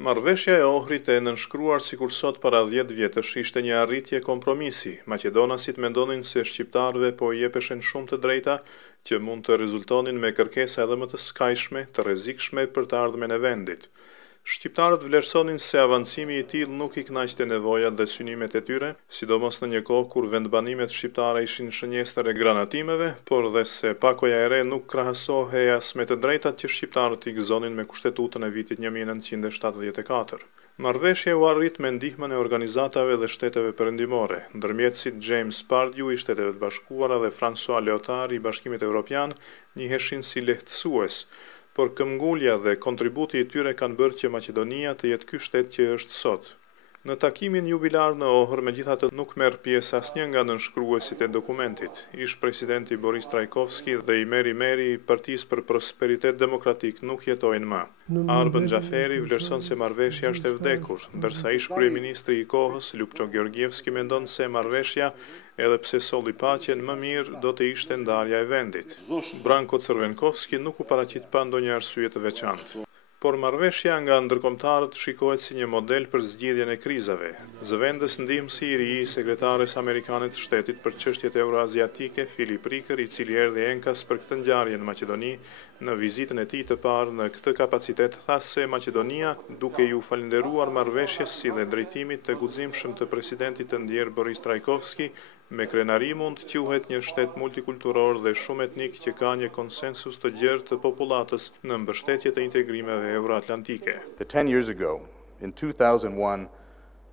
Marrëveshja e Ohrit e nënshkruar sikur sot para 10 vjetësh ishte një arritje kompromisi. Maqedonasit mendonin se shqiptarëve po i jepeshin shumë të drejta që mund të rezultonin me kërkesa edhe më të skajshme, të rrezikshme për të ardhmen e vendit. Shqiptarët vlerësonin se avancimi i tillë nuk i kënaqte nevojat dhe synimet e tyre, sidomos në një kohë kur vendbanimet shqiptare ishin shënjestër e granatimeve, por dhe se pakoja e re nuk krahasohej as me të drejtat që shqiptarët i gëzonin me kushtetutën e vitit 1974. Marrëveshja u arrit me ndihmën e organizatave dhe shteteve perëndimore, ndërmjetësit James Pardew i Shteteve të Bashkuara dhe François Léotard i Bashkimit Evropian njiheshin si lehtësues, por këmbgulja dhe kontributi i tyre kanë bërë që Maqedonia të jetë ky shtet që është sot. Në takimin jubilar në Ohër, megjithatë nuk merr pjesë asnjë nga nënshkruesit e dokumentit. Ish presidenti Boris Trajkovski dhe i Meri i Partisë për Prosperitet Demokratik nuk jetojnë më. Arben Xhaferi vlerëson se marrëveshja është e vdekur, ndërsa ish kryeministri i kohës Ljupço Georgievski mendon se marrëveshja, edhe pse solli paqen, më mirë do të ishte ndarja e vendit. Branko Crvenkovski nuk u paraqit pa ndonjë arsye të veçantë. Por marrëveshja nga ndërkombëtarët shikohet si një model për zgjidhjen e krizave. Zëvendës ndihmësi i ri i sekretares amerikane të shtetit për çështjet euroaziatike, Filip Rikër, i cili erdhi enkas për këtë ngjarje në Maqedoni, në vizitën e tij të parë në këtë kapacitet tha se Maqedonia, duke ju falënderuar marrëveshjes si dhe drejtimit të guximshëm të presidentit të ndjer Boris Trajkovski, me krenari mund të quhet një shtet multikulturor dhe shumë etnik që ka një konsensus të gjerë të popullatës në mbështetje të integrimeve euroatlantike. 10 years ago, in 2001,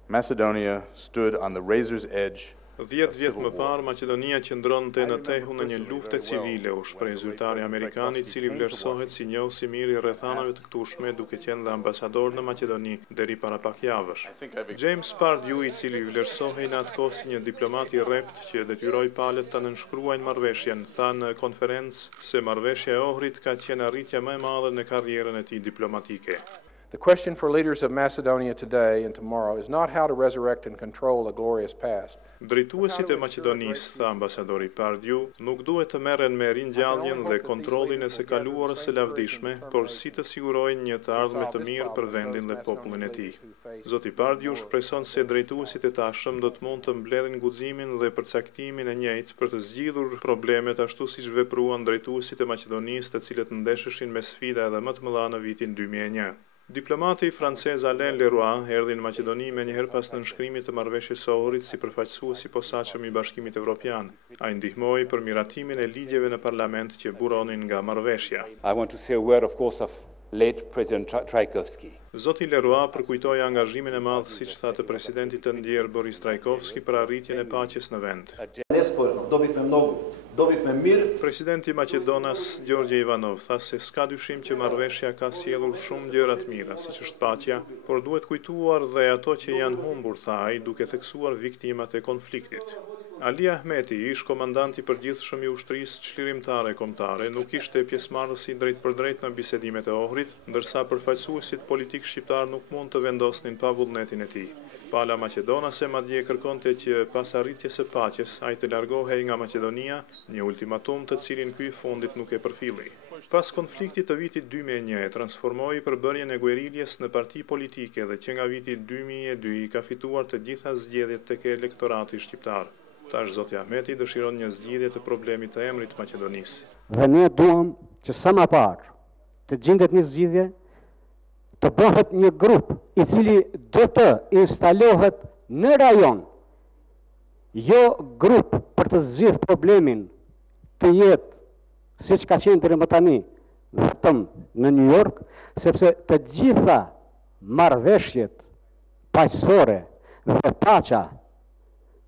Macedonia stood on the razor's edge. 10 vjet më parë, Maqedonia qëndronte në tehun e një lufte civile, u shpreh zyrtari amerikan, i cili vlerësohet si njohës i mirë i rrethanave të këtueshme, duke qenë dhe ambasador në Maqedoni deri para pak javësh. James Pardew, i cili vlerësohej në atë kohë si një diplomat i rrept që detyroi palët të nënshkruajnë marrëveshjen, tha në konferencë se marrëveshja e Ohrit ka qenë arritja më e madhe në karrierën e tij diplomatike. The question for leaders of Macedonia today and tomorrow is not how to resurrect and control a glorious past. Drejtuesit e Maqedonisë, tha ambasadori Pardew, nuk duhet të merren me ringjalljen dhe kontrollin e së kaluarës së lavdishme, por si të sigurojnë një të ardhme të mirë për vendin dhe popullin e tij. Zoti Pardew shpreson se drejtuesit e tashëm do të mund të mbledhin guximin dhe përcaktimin e njëjtë për të zgjidhur problemet ashtu siç vepruan drejtuesit e Maqedonisë, të cilët ndesheshin me sfida edhe më të mëdha në vitin 2001. Diplomati francez Alain Leroy erdhi në Maqedoni menjëherë pas nënshkrimit të marrëveshjes së Ohrit si përfaqësues i posaçëm i Bashkimit Evropian. Ai ndihmoi për miratimin e ligjeve në parlament që buronin nga marrëveshja. I want to say a word, of course, of late President Trajkovski. Zoti Leroy përkujtoi angazhimin e madh, siç tha, të presidentit të ndjer Boris Trajkovski për arritjen e paqes në vend. Presidenti Maqedonas Gjorgje Ivanov tha se s'ka dyshim që marrëveshja ka sjellur shumë gjëra të mira, siç është paqja, por duhet kujtuar dhe ato që janë humbur, tha ai, duke theksuar viktimat e konfliktit. Ali Ahmeti, ish komandanti i përgjithshëm i ushtrisë çlirimtare kombëtare, nuk ishte pjesëmarrës i drejt për drejt në bisedimet e Ohrit, ndërsa përfaqësuesit politik shqiptar nuk mund të vendosnin pa vullnetin e tij. Pala maqedonase madje kërkonte që pas arritjes së paqes ai të largohej nga Maqedonia, një ultimatum të cilin ky fundit nuk e përfilli. Pas konfliktit të vitit 2001 e transformoi përbërjen e gueriljes në parti politike dhe që nga viti 2002 i ka fituar të gjitha zgjedhjet tek elektorati shqiptar. Tash zoti Ahmeti dëshiron një zgjidhje të problemit të emrit Maqedonisë. Dhe ne duam që sa më parë të gjendet një zgjidhje, të bëhet një grup i cili do të instalohet në rajon, jo grup për të zgjidhur problemin të jetë siç ka qenë deri më tani vetëm në New York, sepse të gjitha marrëveshjet paqësore dhe paqja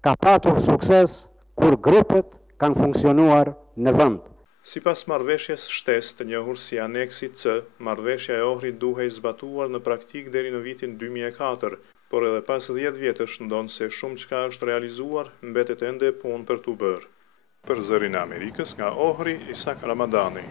ka patur sukses kur grupet kanë funksionuar në vend. Sipas marrëveshjes shtesë të njohur si aneksi C, marrëveshja e Ohrit duhej zbatuar në praktik deri në vitin 2004, por edhe pas 10 vjetësh ndon se shumë çka është realizuar, mbetet ende punë për t'u bërë. Për Zërin e Amerikës nga Ohri, Isak Ramadani.